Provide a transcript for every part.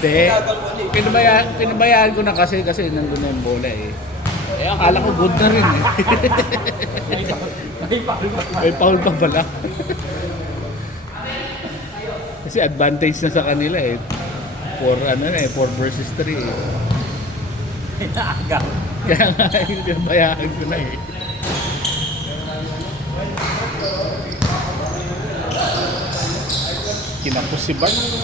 Hindi. Pinabayaan ko na kasi nandun na yung bola eh. Eh, akala ko good na rin eh. May foul pa pala. Kasi advantage na sa kanila eh. 4 versus 3 eh. Naaga. Kaya nga, pinabayaan ko na eh. Kinapos si Bart. Ano?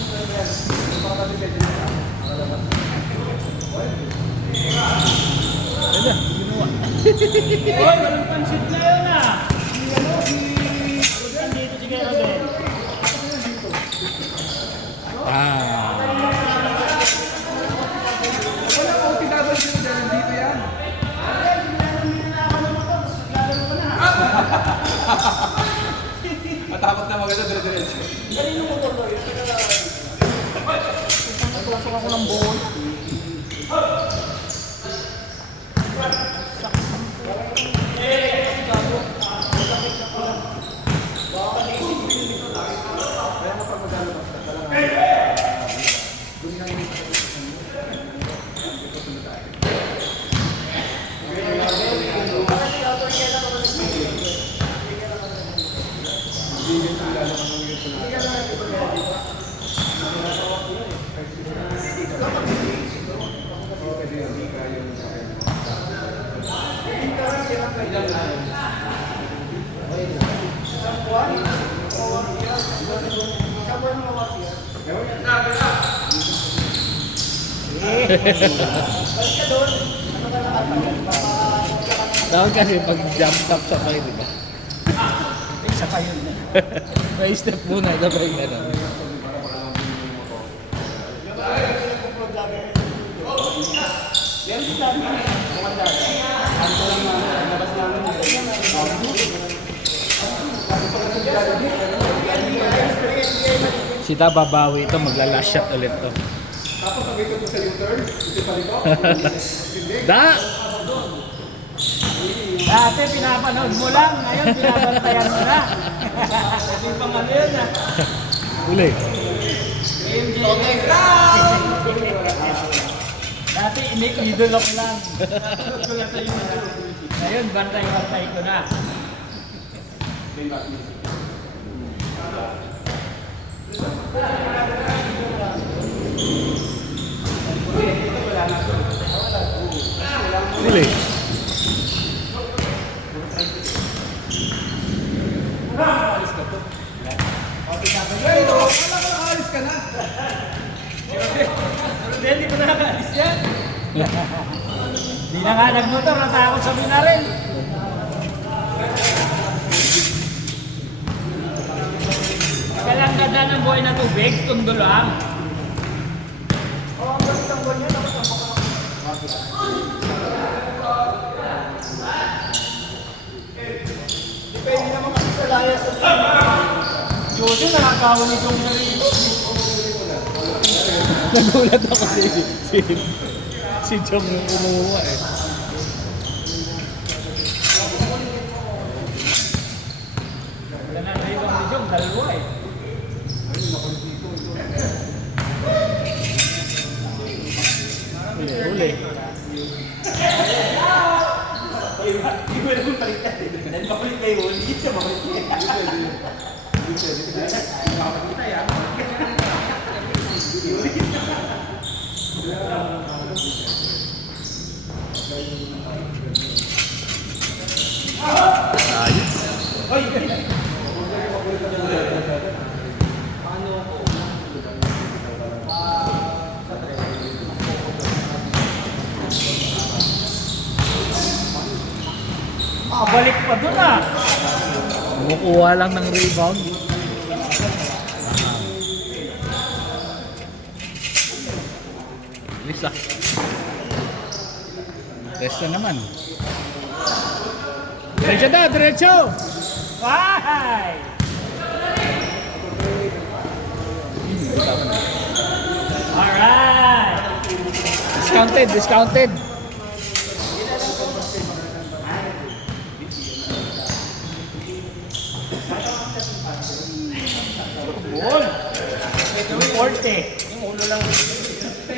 Ginawa. Hoy, walang pansit na yun ah. Nandito si Kuya Rodel. Wala ko, tinabal sila dyan. Nandito yan. Matapos na maganda, dire-diretso. Napasok ako ng buhol. Dapat kasi pag jump top sa kayo, di ba? Isa pa yun. May step muna, dapat yung ano. Sita babawi ito, magla-last shot ulit to. Tapos pag-ito mo sa U-turn, ito pa rin. Da! Dati pinapanood mo lang, ngayon pinabantayan mo na. Hindi pang ano yun ah. Uli. Okay lang! Dati idolo ko lang. Ngayon, bantay-bantay ko na. Uli. Alis ka na. Hindi pa nakaalis yan. Di na nga nagmotor, natakot sa binaril. Kailang ganda ng buhay na tubig, tundo lang. Depende naman kasi sa layas sa Diyos yun, nakakawan itong narito. Nagulat ako si Jong yung kumuha eh. Wala na ibang ni Jong, dalawa eh. Uli. Hindi ko alam palit ka. Dahil makulit kayo, hindi siya makulit kayo. Ayos. Balik pa doon ah. Kumukuha lang ng rebound. Lisa. Rest na naman. Diretso na, diretso! Bye! Alright! Discounted, discounted. Ball! 40. Yung ulo lang. Ah,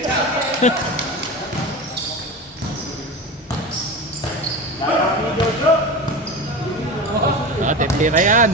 titira yan.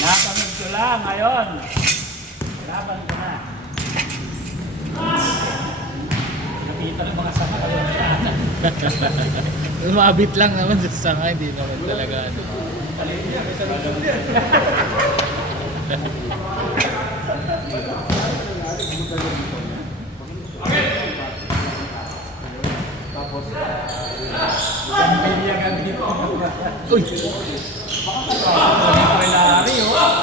Napanood ko lang ngayon. Laban ko na. Nakita ng mga sama kayo. Lumabit lang naman sa sanga, hindi naman talaga ano. Uy! Relari, oh.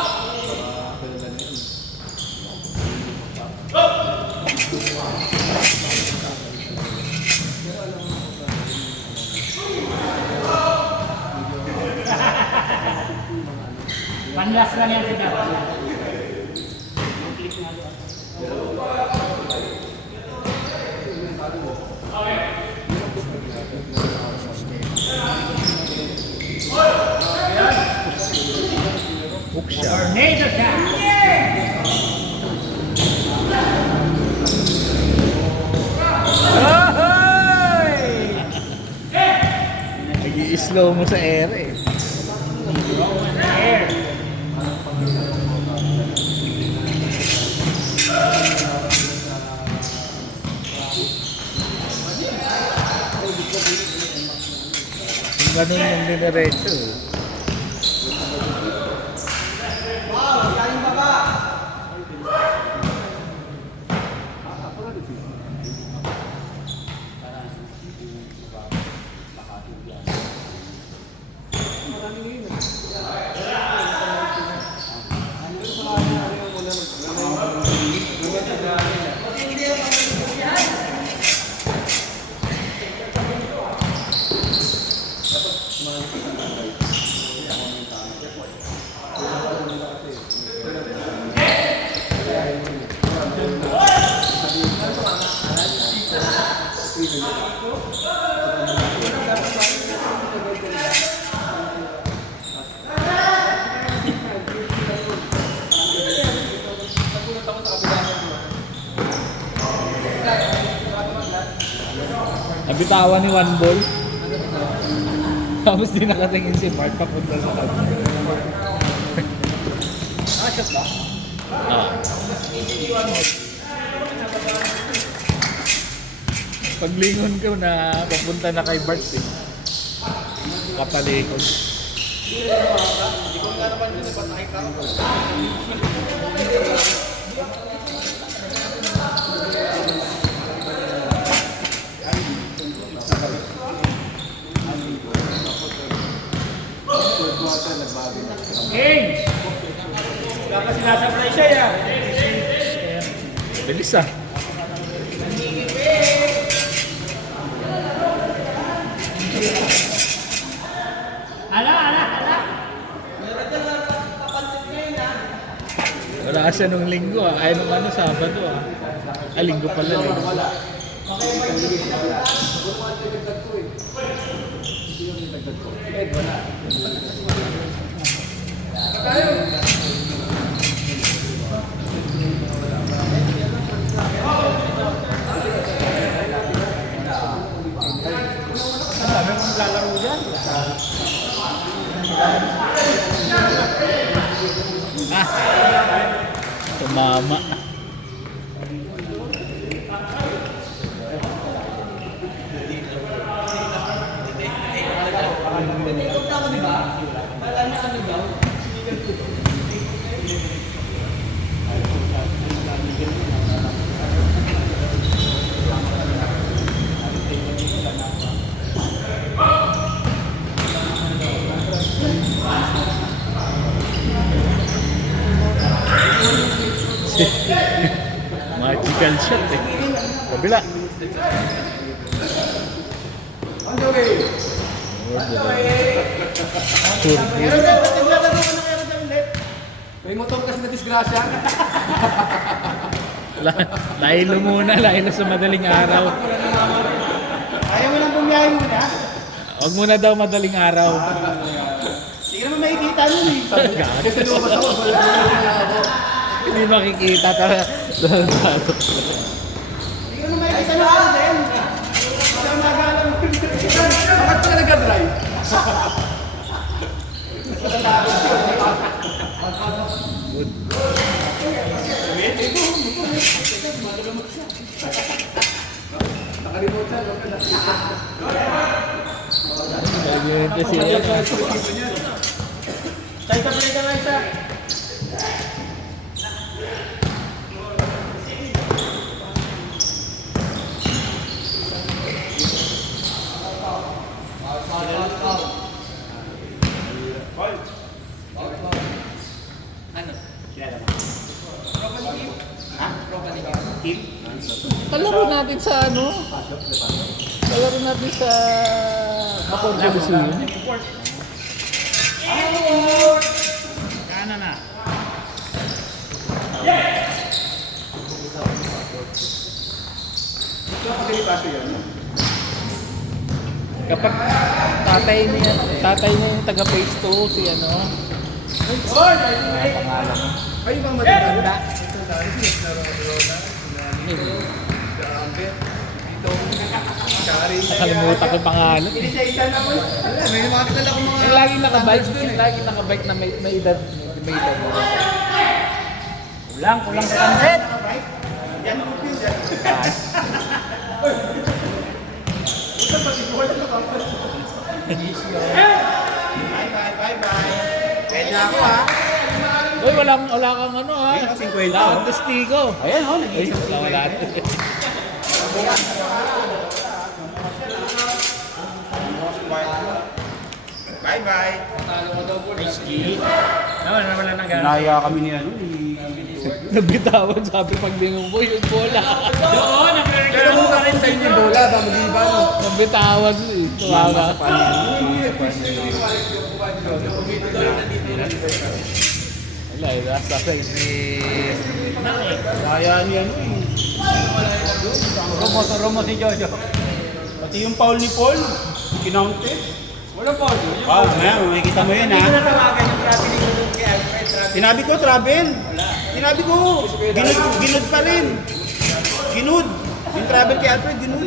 Panlas lang yan sila. Hook siya. Tornado shot. Nag-i-slow mo sa air eh. Air. Yung ganun yung diniretso eh. Nabitawan ni one ball. Tapos di nakatingin si Mark papunta sa kanya. Shot ba? Ah. Paglingon ko na papunta na kay Bart eh. Kapalikod. Hindi ko nga naman yun, ba't nakita ko? King! Dapat sinasabay siya yan. Bilis ah. Hala. Wala siya nung linggo ah. Ay nung ano, Sabado ah. Ay, linggo pala eh. Sabi mo lalaro dyan. Tumama. Magical shot eh. Kabila. On the way! Turkey. May motor kasi na disgrasya. Lahilo muna, lahilo sa madaling araw. Ayaw mo lang bumiyahe muna? Huwag muna daw madaling araw. Hindi ka naman makikita nun eh. Kasi lumabas ako, wala ako. Hindi makikita talaga. Hindi ka naman makikita nun ako din. Sa magalang. Bakit ka nag-drive? Naka-remote siya, huwag ka na. Nagigente siya. Tayo sa pala ka isa. Kalaro natin sa ano? Kalaro natin sa Bacor Coliseum. Kana na. Kapag tatay niya yung taga phase 2, si ano? Pangalan mo. Kayo bang matanda? Nakalimutan ko yung pangalan. Isa-isa na po. May mga kilala ko mga... Yung laging nakabike, yung laging nakabike na may edad. May edad. Kulang sa sunset. Kahit na ako ha. Uy, wala kang ano ha. Wala kang testigo. Ayan o, Uy, wala. Bye-bye. Wala nang gano'n. Naya kami ni ano, ni... Nagbitawan sabi pag bingung mo yung bola. Oo, nagre-reklamo Pero kung rin sa inyo yung bola, ba mag-iban? Nagbitawan eh. Tuwaga. Wala eh. Nasa sa isis. Naya ni ano eh. Romo si Jojo. Pati yung foul ni Paul, kinounted. Wala po. Ah, makikita mo yun ha. Natawagan yung traveling ko doon kay Alfred. Sinabi ko, travel. Sinabi ko, ginud pa rin. Ginud. Yung travel kay Alfred, ginud.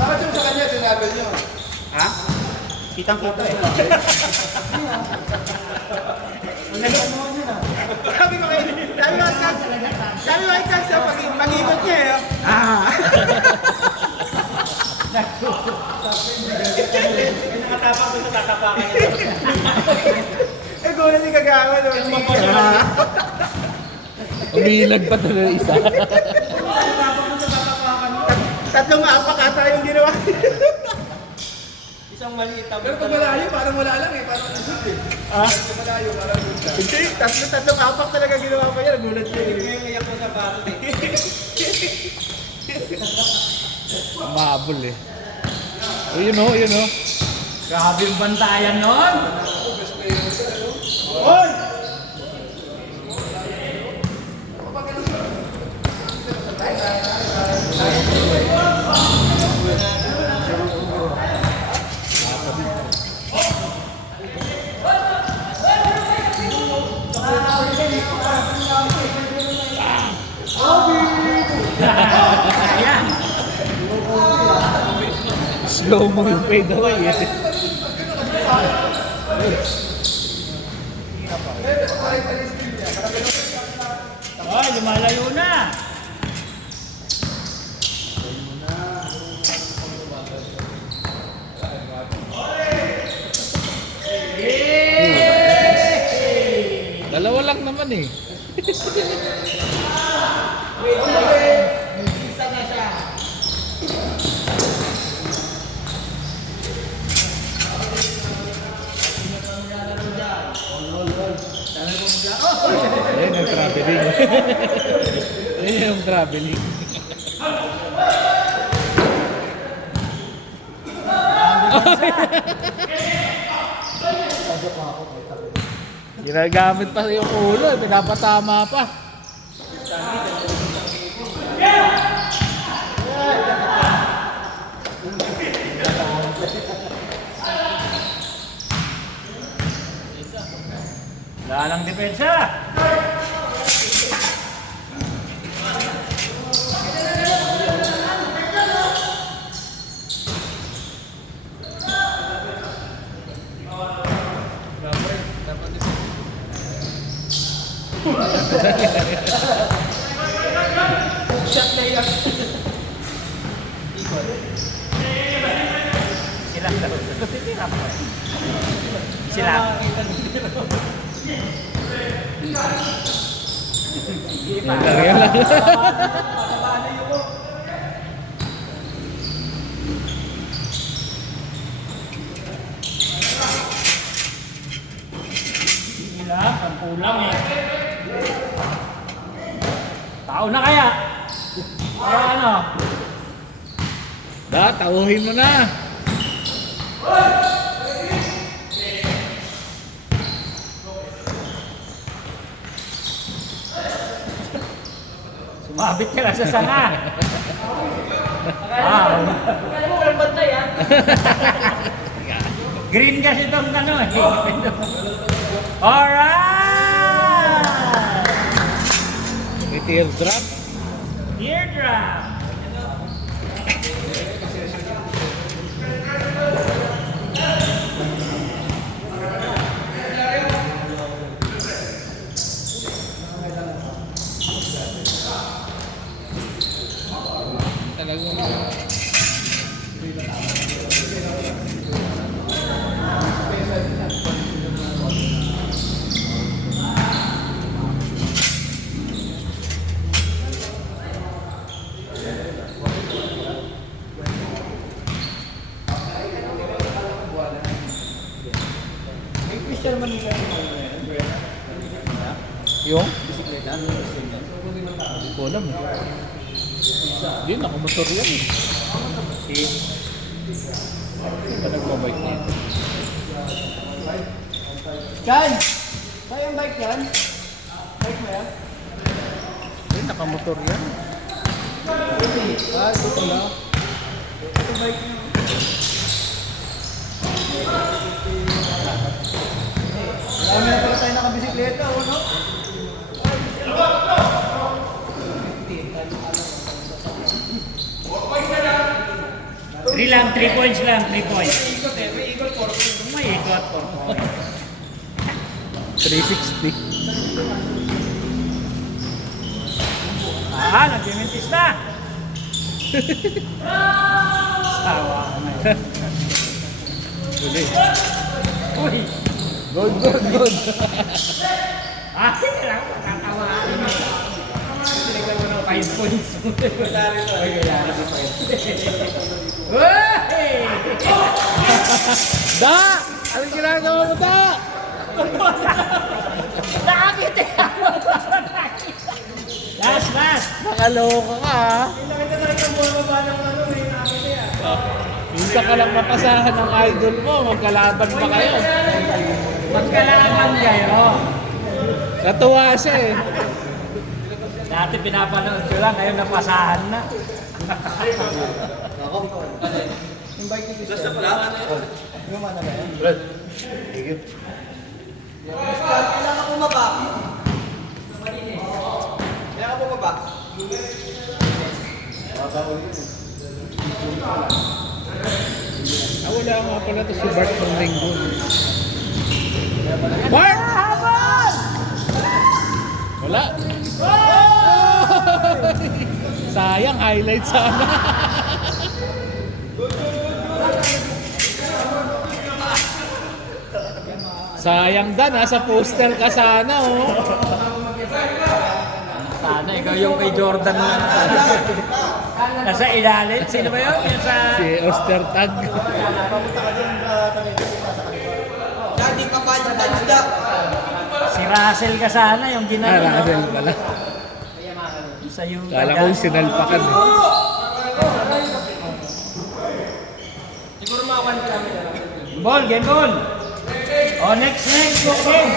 Bakit yung sa kanya, tinabel nyo? Ha? Kitang-kita eh. Sabi ko kay Kag sa pag-ikot niya eh. Nakatapak ko sa tatapakan niya. Eh, gula si Kagawa doon. Umilag pa talaga isa. Tatlong apak ata yung ginawa. Isang maliit. Pero kung malayo, parang wala lang eh. Parang usap eh. Kung malayo, parang usap. Hindi, tatlong apak talaga ginawa pa yan. Gulat niya. Yung iyak ko sa bato. Mabul eh. Oh, yun o, yun o. Grabe yung bantayan nun. Hoy! Ayan. Slow mo yung fade away eh. Hoy, lumalayo na. Dalawa lang naman eh. Ayan yung traveling. Ayan yung traveling. Ginagamit pa yung ulo, pinapatama pa. Wala lang depensa. Sila. Yan lang. Sila, pampulang eh. Tao na kaya? Para ano? Tauhin mo na. Sumabit ka lang sa sanga. Wow. Green kasi itong ano eh. Alright! May teardrop. Teardrop. Yung? Hindi ko alam. Hindi, nakamotor yan eh. Hindi ba nagbabike niya? Kan! Sa'yo yung bike yan? Bike mo yan? Hindi, nakamotor yan. Ah, ito pala. Ito bike niyo. Marami na pala tayo nakabisikleta, o no? Three lang, 3 points lang, 3 points. May ikot. 360. Nag-mintis na. Sawa ka na yun. Uli. Uy! Good, good, good. Sige lang, matatawain mo. 5 points. Ay, kaya na 5 points. Uy! Da! Anong ginagawa mo, Da? Nakakit eh! Last! Nakaloka ka, ha? Nakita na rin ang baba ng ano, may nakita yan. Minsan ka lang mapasahan ng idol mo, magkalaban pa kayo. Magkalaman kayo. Natuwa siya eh. Dati pinapanood ko lang, ngayon napasahan na. Yung bike niyo. Basta pala. Yung mana ba yan? Brad, higit. Kailangan bumaba. Kailangan bumaba. Wala nga pala to si Bart ng linggo. Bart! Wala. Sayang, highlight sana. Sayang Dan, nasa poster ka sana, oh. Sana ikaw yung kay Jordan na. Nasa ilalim. Sino ba yun? Yung sa... Si Ostertag. Daddy pa pa yung tansda. Si Russell ka sana yung ginano. Russell pala. Sa yung... Kala ko yung sinalpakan, eh. Siguro mga 1 kami na lang. Ball, game ball. Oh, next. Okay.